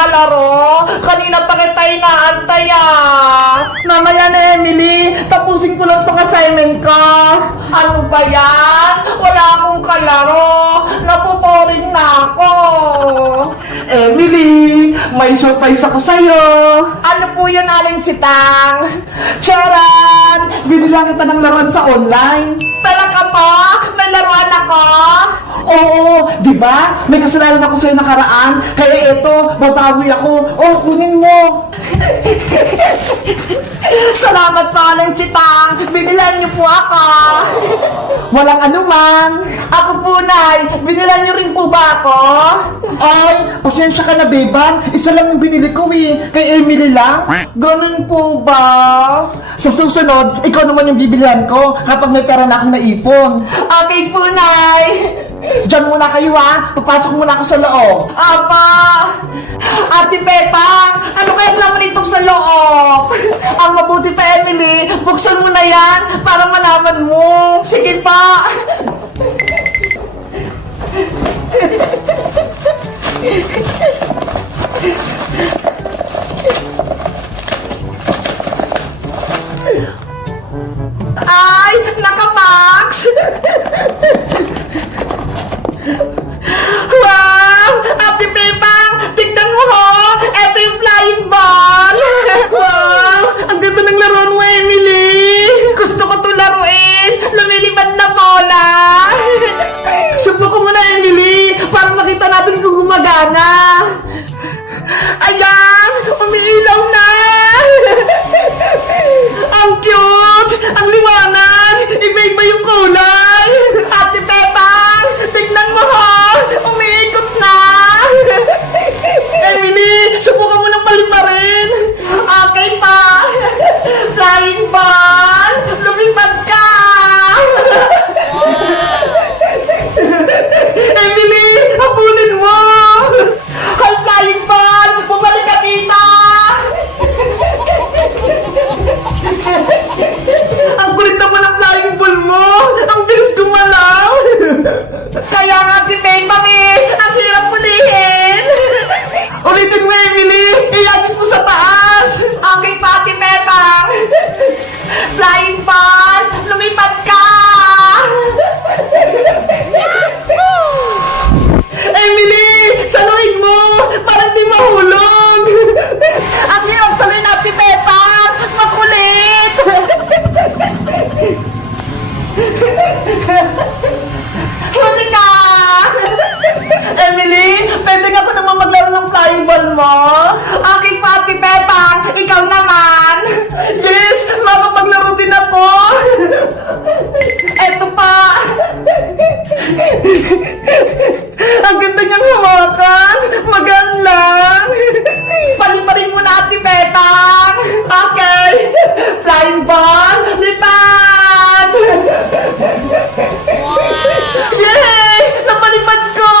maglalaro. Kanina pa kita inaantay ah. Mamaya na, Emily. Tapusin ko lang tong assignment ko. Ano ba yan? Wala akong kalaro. Napuporing na ako. Emily, may surprise ako sa'yo. Ano po yun, Aling Sitang? Charan! Binilang kita ng laruan sa online. Talaga pa? May laruan ako? Oo, di ba? May kasalanan ako sa'yo nakaraan. Kaya eto, babawi ako. Oh, kunin mo. Salamat po, Aling Sitang. Binilan niyo po ako. Walang anuman. Ako po, Nay. Binilan niyo rin po ba ako? Ay, pasensya ka na, Beban. Isa lang yung binili ko eh. Kay Emily lang. Ganun po ba? Sa susunod, ikaw naman yung bibilihan ko kapag may pera na akong naipon. Okay po, Nay. Diyan muna kayo ha. Papasok muna ako sa loob. Apa! Ate Pepang, ano kaya naman itong sa loob? Ang mabuti pa, Emily, buksan mo na yan para malaman mo. Sige pa. Ay, naka-max! Wow! Ate Pepang, tignan mo ho! Ito yung flying ball! Wow! Ang ganda ng laruan mo, Emily! Gusto ko ito laruin! Lumilipad na bola! Subukan mo na, Emily! Para makita natin kung gumagana! Ayan! Umiilaw na! Ang cute! Ang liwanag! Iba-iba yung kulay! Ate Pepang! Tignan mo ho! Umiikot na! Emily! Subukan mo ng paliparin! Okay pa! Flying ball! Lumipad ka! Emily! Habulin mo! Hi, flying ball! Bumalik ka dito! Ang kulit naman ng flying ball mo! Ang bilis gumalaw! Kaya nga si Pepang eh! Ang hirap pulihin! Ulitin mo, Emily! Iagis mo sa taas! Okay pa, si Pepang! Flying ball! Lumipad ka! Emily! Saluhin mo! Para di mahulog! Ang hirap saluhin na si Pepang! Makulit! Huli ka! Emily, pwede nga ko naman maglaro ng flying ball mo? Okay pa, Ate Pepang! Ikaw naman! Yes! Mapapaglaro din ako! Eto pa! Ang ganda niyang hawakan! Magaan lang! Paliparin mo na, Ate Pepang! Okay! Flying ball! Lipad! Yay! Napalipad ko!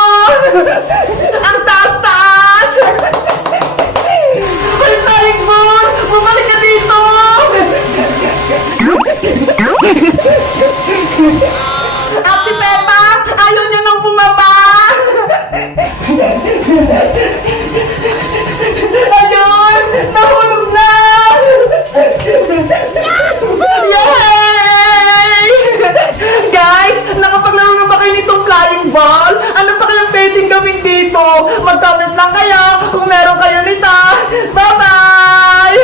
Ang taas-taas! Ay, flying ball! Bumalik ka dito! Ate Pepang! Ayaw niya nang bumaba! Ayun! Nahulog na! Yay! Guys, nakapaglaro na ba kayo nitong flying ball? Ano pa kayang pwedeng gawin dito? Mag-comment lang kayo kung meron kayo nito. Bye-bye!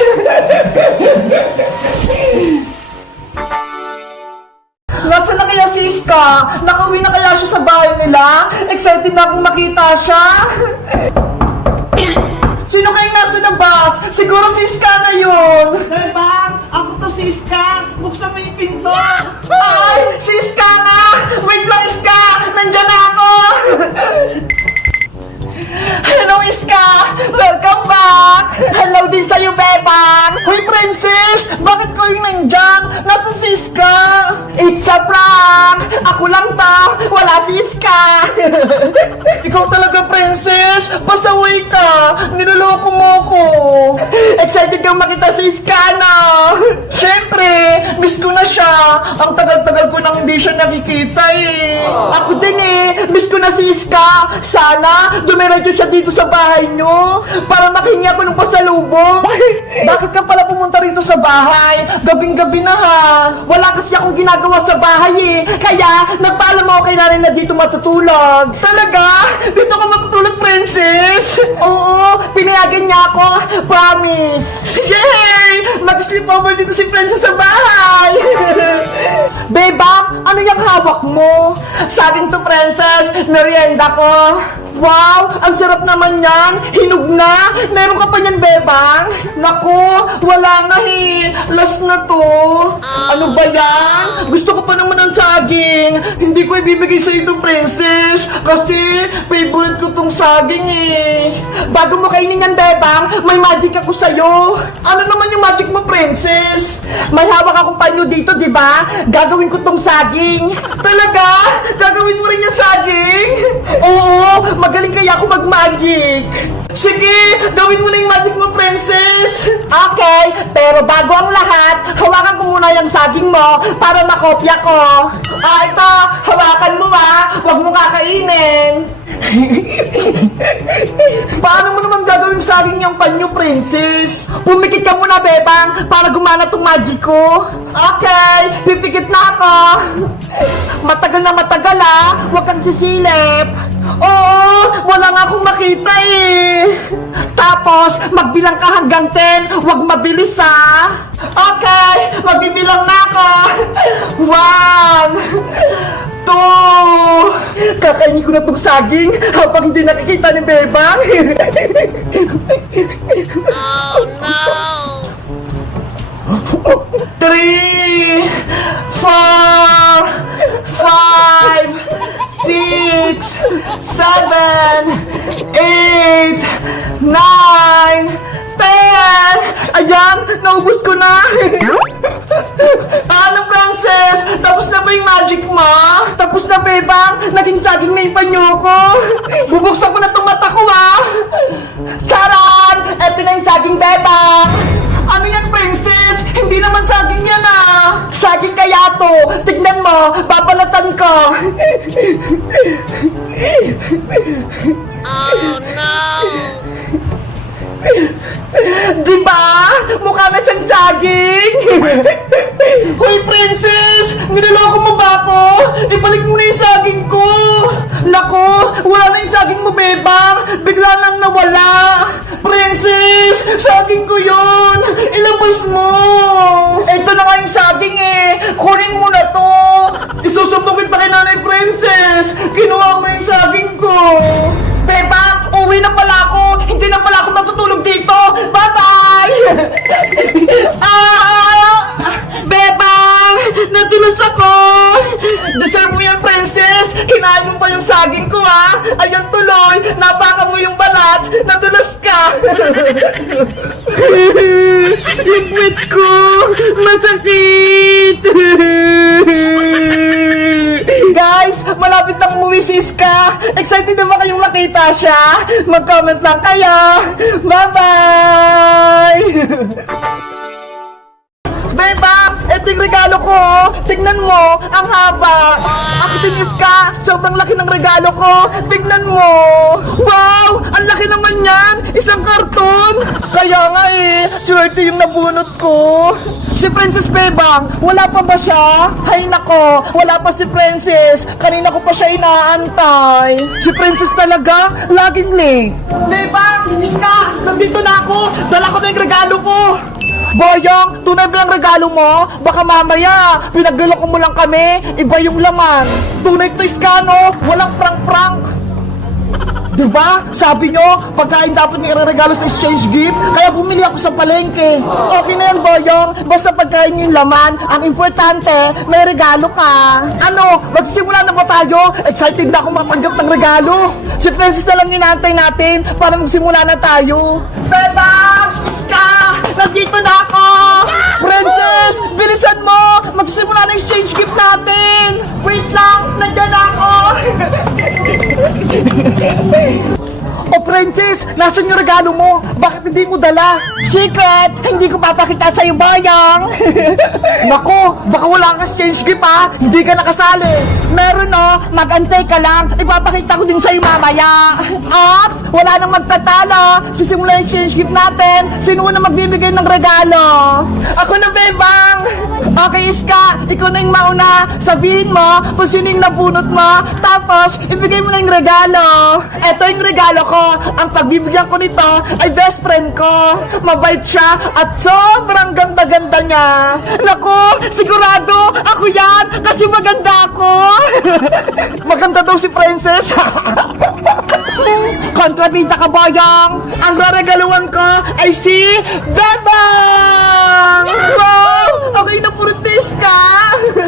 Nasaan na kaya si Iska? Nakauwi na kaya siya sa bahay nila? Excited na akong makita siya. Sino kayong nasa labas? Siguro si Iska na yun. Bang! Ako to si Iska. Buksan mo yung pinto. Ay! Si Iska nga! Wait lang, Iska! Nandyan na ako! Hello, Iska! Welcome back! Hello din sa'yo, Bebang! Hoy, Princess! Bakit ko yung nandyan? Nasa si Iska? It's a prank! Ako lang ta! Wala si Iska! Ikaw talaga, Princess! Pasaway ka! Niloloko mo ko! Excited kang makita si Iska, no? Siyempre! Miss Miss ko na siya. Ang tagal-tagal ko nang hindi siya nakikita eh. Ako din eh. Miss ko na si Iska. Sana dumiretso siya dito sa bahay nyo para makihingi ako ng pasalubong. Bakit ka pala pumunta rito sa bahay? Gabing-gabi na ha. Wala kasi akong ginagawa sa bahay eh. Kaya nagpaalam ako kay nanay na dito matutulog. Talaga? Dito ka matutulog, princess? Oo, pinayagan niya ako. Promise. Yay! Mag-sleep over dito si princess sa bahay. Beba, ano yung hawak mo? Saging to, princess. Merienda ko. Wow! Ang sarap naman yan! Hinog na! Meron ka pa niyan, Bebang? Naku! Wala na eh! Last na to! Ano ba yan? Gusto ko pa naman ng saging! Hindi ko ibibigay sa'yo ito, princess! Kasi favorite ko tong saging eh! Bago mo kainin yan, Bebang, may magic ako sa'yo! Ano naman yung magic mo, princess? May hawak akong panyo dito, di ba? Gagawin ko tong saging! Talaga? Gagawin mo rin yung saging? Oo! Magaling kaya ako mag-magic. Sige, gawin mo na yung magic mo, princess. Okay, pero bago ang lahat, hawakan ko muna yung saging mo para makopya ko. Ito, hawakan mo huwag mo kakainin. Paano mo naman gagawin saging yung panyo, princess? Pumikit ka muna, Bebang, para gumana tong magic ko. Okay, pipikit na ako. Matagal na matagal huwag kang sisilip. Oo, wala nga akong makita eh. Tapos, magbilang ka hanggang 10, huwag mabilis Okay, magbibilang na ako. 1, 2. Kakainin ko na itong saging habang hindi nakikita ni Bebang. Oh no! 3, 4, 5, 6, 7, 8, 9, 10. Ayan, naubos ko na. Ano, princess? Tapos na ba yung magic mo? Tapos na, Bebang? Naging saging na yung panyo ko. Bubuksan ko na itong mata ko, Charan! Eto na yung saging, Bebang. Ano yan, princess? Hindi naman saging yan, Saging kaya to. Tignan mo, babalatan ko. Oh no! Diba? Mukha na siyang saging. Hoy, princess! Niloloko mo ba ako? Ibalik mo na yung saging ko. Nako, wala na yung saging mo, Bebang. Bigla nang nawala. Princess, saging ko yun. Ilabas mo. Ito na nga yung saging eh. Kunin mo na to. Isusumbong kita kay nanay, princess. Kinuha mo yung saging ko. Bebang, uwi na pala ako. Hindi na pala ako matutulog dito. Bye-bye! Bebang! Natulos ako! Deserve mo yan, princess! Kinain mo pa yung saging ko, Ayan tuloy! Napaka mo yung balat! Natulos ka! Yung puwit ko! Masakit! Guys, malapit nang umuwi si Iska. Excited na ba kayong makita siya? Mag-comment lang kayo. Bye-bye! Beba, eto yung regalo ko. Tignan mo, ang haba. Ako din, Iska. Sobrang laki ng regalo ko. Tignan mo. Wow, ang laki naman yan. Isang karton. Kaya nga swerte yung nabunot ko. Si Princess Bebang, wala pa ba siya? Hay nako, wala pa si Princess. Kanina ko pa siya inaantay. Si Princess talaga, laging late. Bebang, Iska, nandito na ako. Dala ko na yung regalo ko. Boyong, tunay ba ang regalo mo? Baka mamaya, pinagluloko mo lang kami, iba yung laman. Tunay to, Iska, no? Walang prank-prank. Diba? Sabi nyo, pagkain dapat niya i-regalo sa exchange gift, kaya bumili ako sa palengke. Okay na yan, Boyong. Basta pagkain yung laman, ang importante, may regalo ka. Ano, magsisimula na ba tayo? Excited na ako matanggap ng regalo. Si Princess na lang inaantay natin para magsimula na tayo. Beba! Iska! Nandito na ako! Princess! Bilisan mo! Magsimula na exchange gift natin! Wait lang! Nandiyan na ako! O Princess, nasan yung regalo mo? Bakit hindi mo dala? Secret! Hindi ko papakita sa'yo, Boyong! Naku, baka wala kang change gift ha! Hindi ka nakasali! Meron oh, mag-antay ka lang! Ipapakita ko din sa'yo mamaya! Ops! Wala nang magtatalo! Sisimula yung change gift natin! Sino na magbibigay ng regalo? Ako na, Bebang! Okay, Iska! Ikaw na yung mauna! Sabihin mo kung sino yung nabunot mo! Tapos, ibigay mo na yung regalo! Eto yung regalo ko! Ang pagbibigyan ko nito ay best friend ko! Mabait siya at sobrang ganda-ganda niya! Naku! Sigurado! Ako yan! Kasi maganda ako! Maganda daw si Princess! Kontrabida ka, Boyong! Ang reregaluhan ko ay si Bebang! Wow! Okay na puritis ka!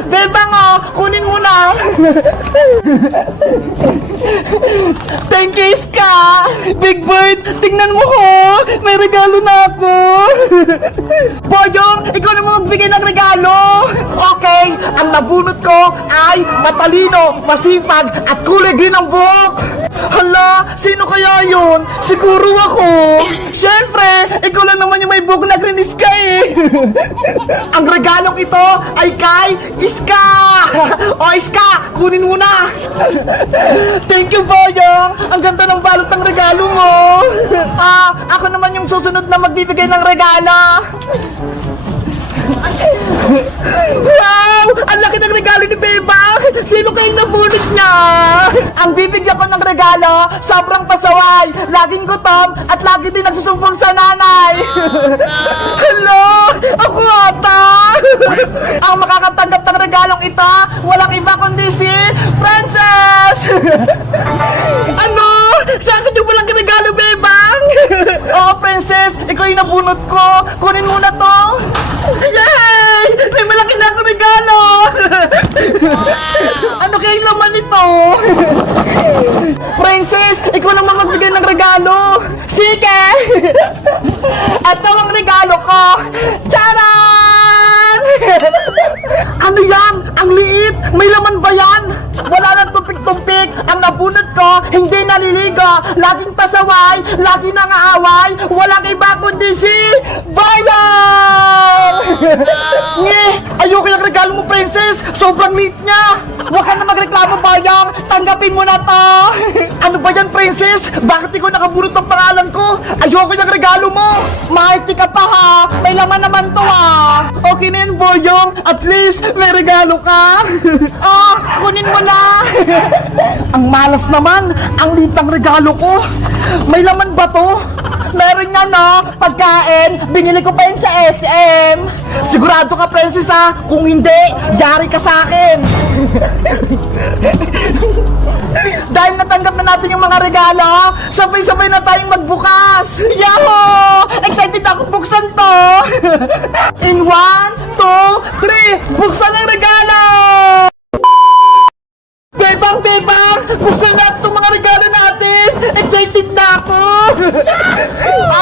Bebang, oh! Kunin mo na! Thank you, Iska! Big Bird, tingnan mo ko! May regalo na ako! Boyong, ikaw naman magbigay ng regalo! Okay, ang nabunot ko ay matalino, masipag, at kulay green ang buhok! Hala, sino kaya yun? Siguro ako! Siyempre, ikaw lang naman yung may buhok na green, Iska eh! Ang regalong ito ay kay Iska! O Iska, kunin mo na! Thank you, Boyong! Ang ganda ng balot ng regalo mo! Ako naman yung susunod na magbibigay ng regalo! Wow! Ang laki ng regalo ni Bebang! Sino kayong nabunot niya? Ang bibigyan ko ng regalo, sobrang pasaway, laging gutom, at lagi din nagsusumbong sa nanay! Hello! Ako ata! Ang makakatanggap ng regalong ito, walang iba kundi si Princess! Ano? Saan ka walang regalo, Bebang? Oo, Princess, ikaw yung nabunot ko. Kunin mo na to. Yay! May malaki na akong regalo! Ano kayong laman nito? Princess, ikaw naman magbigay ng regalo. Sige! Ito ang regalo ko. Charan! Ano yan? Ang liit! May laman ba yan? Wala nang tumpik-tumpik. Ang nabunot ko, hindi naliligo. Laging pasaway, laging nangaaway. Walang iba kundi si Boyong! Nye! Ayoko yung regalo mo, Princess! Sobrang liit niya! Huwag ka na magreklamo, Boyong! Tanggapin mo na to! Ano ba yan, Princess? Bakit ikaw nakabunot ng pangalan ko? Ayoko yung regalo mo! Maharti ka pa ha! May laman naman to ha! Okay na yun, Boyong! At least, may regalo ka! Kunin mo na! Ang malas naman! Ang litang regalo ko! May laman ba to? Meron nga no, pagkain, binili ko pa yun sa SM. Sigurado ka, Princess ha? Kung hindi, yari ka sa akin. Dahil natanggap na natin yung mga regalo, sabay-sabay na tayong magbukas. Yahoo! Excited ako buksan to. In 1, 2, 3, buksan ang regalo! Bebang, Bebang! Buksan natin itong mga regalo natin! Excited na ako!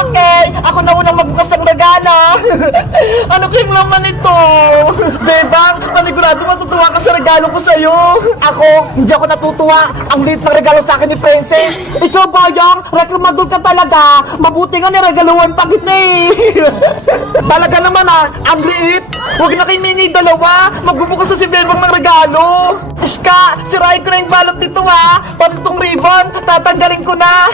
Okay, ako na unang magbukas ng regalo! Ano kayong laman ito? Bebang, panigurado matutuwa ka sa regalo ko sa'yo! Ako, hindi ako natutuwa! Ang liit ng regalo sa akin ni Princess! Ikaw, Boyong, reklamador ka talaga! Mabuti nga niregaluhan pagit na eh! Talaga naman ang liit! Huwag na kayo mini dalawa! Magbubukas na si Bebang ng regalo! Iska, sirahin ko na yung balot nito ha! Pati itong ribbon, tatanggalin ko na!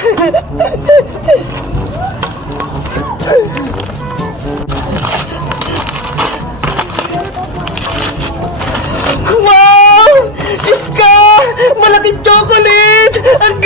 Wow! Iska! Malaking chocolate! Ang